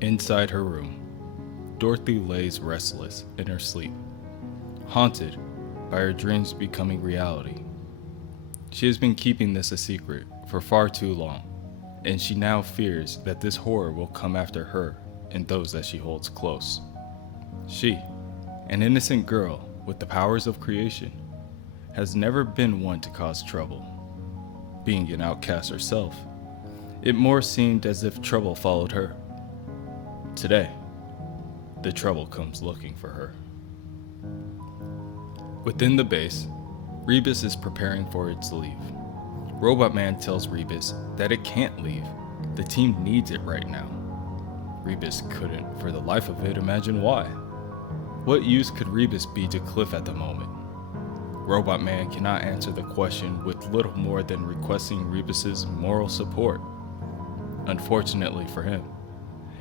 Inside her room, Dorothy lays restless in her sleep, haunted by her dreams becoming reality. She has been keeping this a secret for far too long, and she now fears that this horror will come after her and those that she holds close. She, an innocent girl with the powers of creation, has never been one to cause trouble. Being an outcast herself, it more seemed as if trouble followed her. Today, the trouble comes looking for her. Within the base, Rebus is preparing for its leave. Robot Man tells Rebus that it can't leave. The team needs it right now. Rebus couldn't, for the life of it, imagine why. What use could Rebus be to Cliff at the moment? Robot Man cannot answer the question with little more than requesting Rebus's moral support. Unfortunately for him,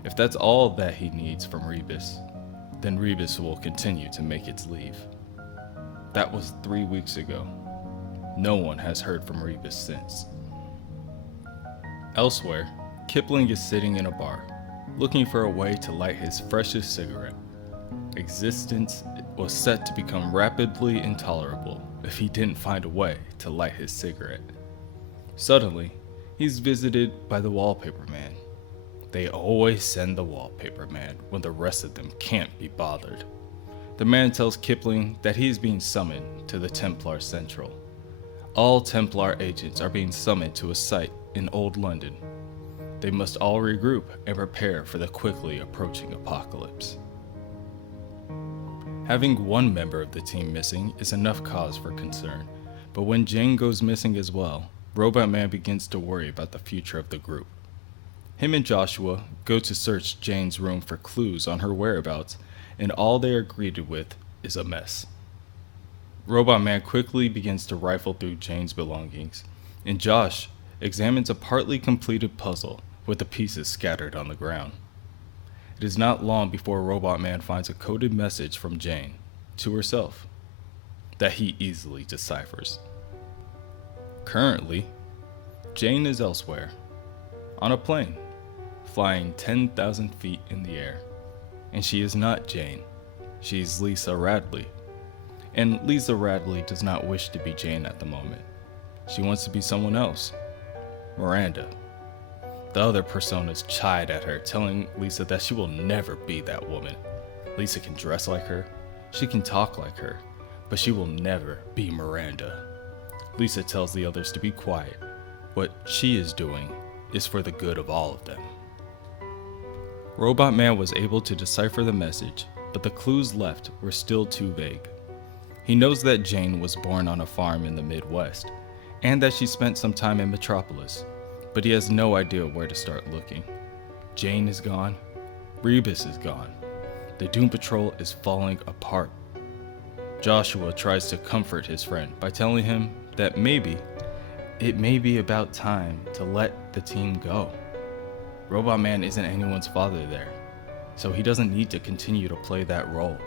if that's all that he needs from Rebus, then Rebus will continue to make its leave. That was 3 weeks ago. No one has heard from Rebus since. Elsewhere, Kipling is sitting in a bar, looking for a way to light his freshest cigarette. Existence was set to become rapidly intolerable if he didn't find a way to light his cigarette. Suddenly, he's visited by the wallpaper man. They always send the wallpaper man when the rest of them can't be bothered. The man tells Kipling that he is being summoned to the Templar Central. All Templar agents are being summoned to a site in Old London. They must all regroup and prepare for the quickly approaching apocalypse. Having one member of the team missing is enough cause for concern, but when Jane goes missing as well, Robot Man begins to worry about the future of the group. Him and Joshua go to search Jane's room for clues on her whereabouts, and all they are greeted with is a mess. Robot Man quickly begins to rifle through Jane's belongings, and Josh examines a partly completed puzzle with the pieces scattered on the ground. It is not long before Robot Man finds a coded message from Jane to herself that he easily deciphers. Currently, Jane is elsewhere, on a plane, flying 10,000 feet in the air. And she is not Jane, she's Lisa Radley. And Lisa Radley does not wish to be Jane at the moment. She wants to be someone else, Miranda. The other personas chide at her, telling Lisa that she will never be that woman. Lisa can dress like her, she can talk like her, but she will never be Miranda. Lisa tells the others to be quiet. What she is doing is for the good of all of them. Robot Man was able to decipher the message, but the clues left were still too vague. He knows that Jane was born on a farm in the Midwest, and that she spent some time in Metropolis, but he has no idea where to start looking. Jane is gone, Rebus is gone, the Doom Patrol is falling apart. Joshua tries to comfort his friend by telling him that maybe it may be about time to let the team go. Robot Man isn't anyone's father there, so he doesn't need to continue to play that role.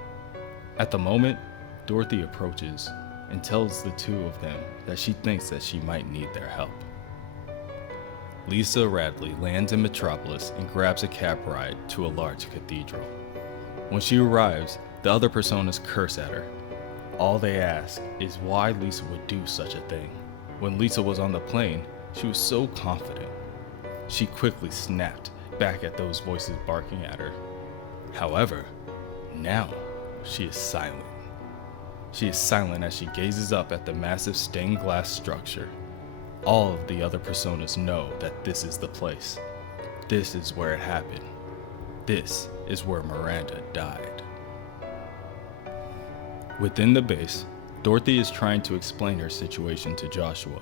At the moment, Dorothy approaches and tells the two of them that she thinks that she might need their help. Lisa Radley lands in Metropolis and grabs a cab ride to a large cathedral. When she arrives, the other personas curse at her. All they ask is why Lisa would do such a thing. When Lisa was on the plane, she was so confident. She quickly snapped back at those voices barking at her. However, now she is silent. She is silent as she gazes up at the massive stained glass structure. All of the other personas know that this is the place. This is where it happened. This is where Miranda died. Within the base, Dorothy is trying to explain her situation to Joshua,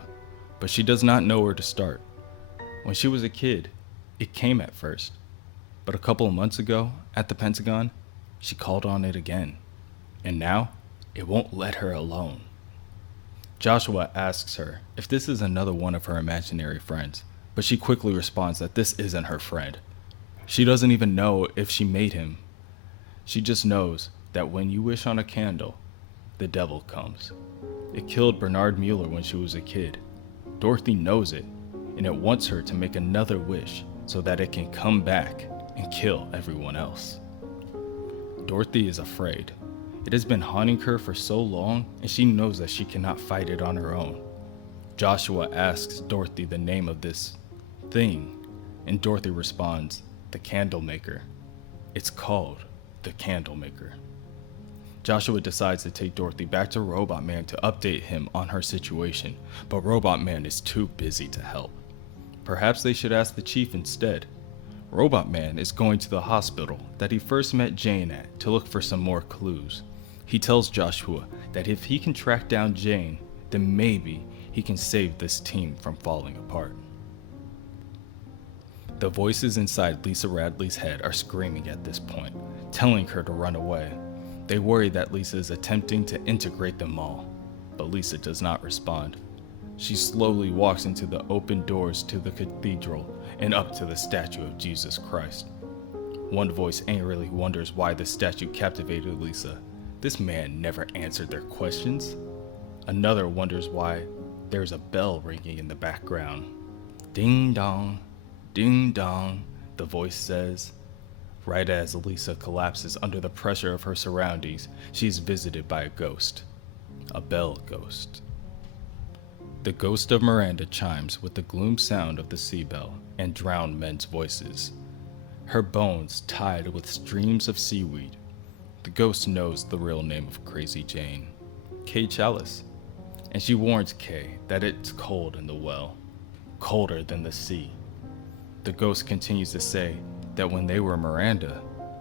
but she does not know where to start. When she was a kid, it came at first, but a couple of months ago at the Pentagon, she called on it again, and now it won't let her alone. Joshua asks her if this is another one of her imaginary friends, but she quickly responds that this isn't her friend. She doesn't even know if she made him. She just knows that when you wish on a candle, the devil comes. It killed Bernard Mueller when she was a kid. Dorothy knows it, and it wants her to make another wish so that it can come back and kill everyone else. Dorothy is afraid. It has been haunting her for so long, and she knows that she cannot fight it on her own. Joshua asks Dorothy the name of this thing, and Dorothy responds, "The Candlemaker." It's called the Candlemaker. Joshua decides to take Dorothy back to Robot Man to update him on her situation, but Robot Man is too busy to help. Perhaps they should ask the chief instead. Robot Man is going to the hospital that he first met Jane at to look for some more clues. He tells Joshua that if he can track down Jane, then maybe he can save this team from falling apart. The voices inside Lisa Radley's head are screaming at this point, telling her to run away. They worry that Lisa is attempting to integrate them all, but Lisa does not respond. She slowly walks into the open doors to the cathedral and up to the statue of Jesus Christ. One voice angrily wonders why the statue captivated Lisa. This man never answered their questions. Another wonders why there's a bell ringing in the background. Ding dong, the voice says. Right as Lisa collapses under the pressure of her surroundings, she is visited by a ghost. A bell ghost. The ghost of Miranda chimes with the gloom sound of the sea bell and drowned men's voices. Her bones tied with streams of seaweed. The ghost knows the real name of Crazy Jane, Kay Chalis, and she warns Kay that it's cold in the well, colder than the sea. The ghost continues to say that when they were Miranda,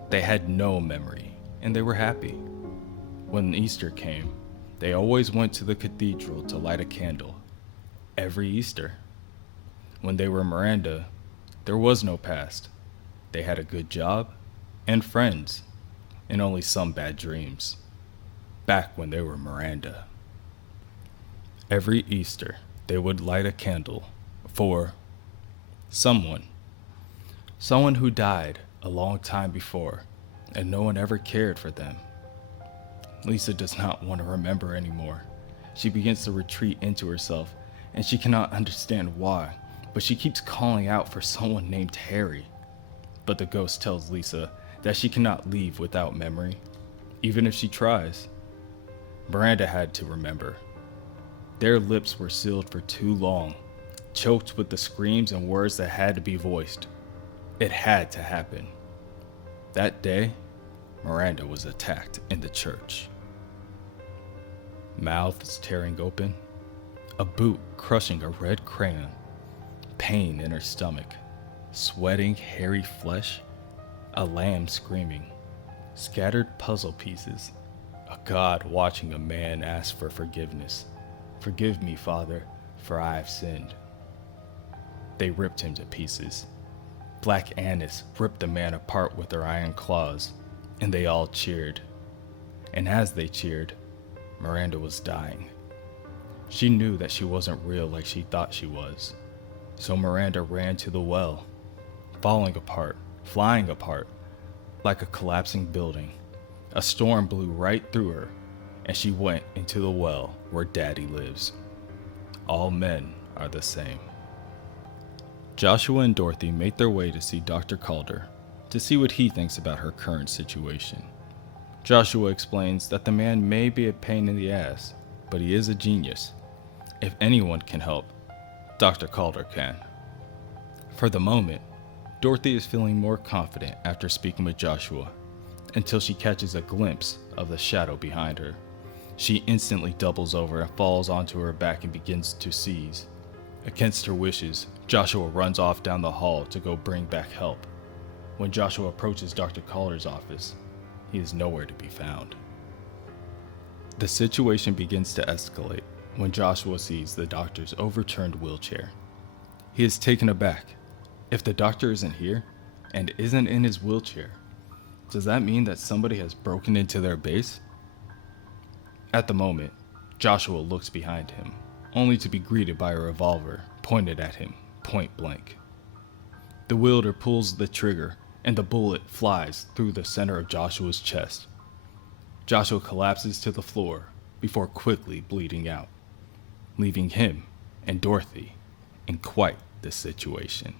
they had no memory and they were happy. When Easter came, they always went to the cathedral to light a candle. Every Easter. When they were Miranda, there was no past. They had a good job and friends and only some bad dreams. Back when they were Miranda. Every Easter, they would light a candle for someone who died a long time before, and no one ever cared for them. Lisa does not want to remember anymore. She begins to retreat into herself, and she cannot understand why, but she keeps calling out for someone named Harry. But the ghost tells Lisa that she cannot leave without memory, even if she tries. Miranda had to remember. Their lips were sealed for too long, choked with the screams and words that had to be voiced. It had to happen. That day, Miranda was attacked in the church. Mouths tearing open, a boot crushing a red crayon, pain in her stomach, sweating hairy flesh, a lamb screaming, scattered puzzle pieces, a God watching a man ask for forgiveness. "Forgive me, Father, for I have sinned." They ripped him to pieces. Black Annis ripped the man apart with her iron claws, and they all cheered. And as they cheered, Miranda was dying. She knew that she wasn't real like she thought she was. So Miranda ran to the well, falling apart, flying apart, like a collapsing building. A storm blew right through her, and she went into the well where Daddy lives. All men are the same. Joshua and Dorothy make their way to see Dr. Calder to see what he thinks about her current situation. Joshua explains that the man may be a pain in the ass, but he is a genius. If anyone can help, Dr. Calder can. For the moment, Dorothy is feeling more confident after speaking with Joshua, until she catches a glimpse of the shadow behind her. She instantly doubles over and falls onto her back and begins to seize. Against her wishes, Joshua runs off down the hall to go bring back help. When Joshua approaches Dr. Calder's office, he is nowhere to be found. The situation begins to escalate when Joshua sees the doctor's overturned wheelchair. He is taken aback. If the doctor isn't here and isn't in his wheelchair, does that mean that somebody has broken into their base? At the moment, Joshua looks behind him, only to be greeted by a revolver pointed at him, point blank. The wielder pulls the trigger, and the bullet flies through the center of Joshua's chest. Joshua collapses to the floor before quickly bleeding out, leaving him and Dorothy in quite the situation.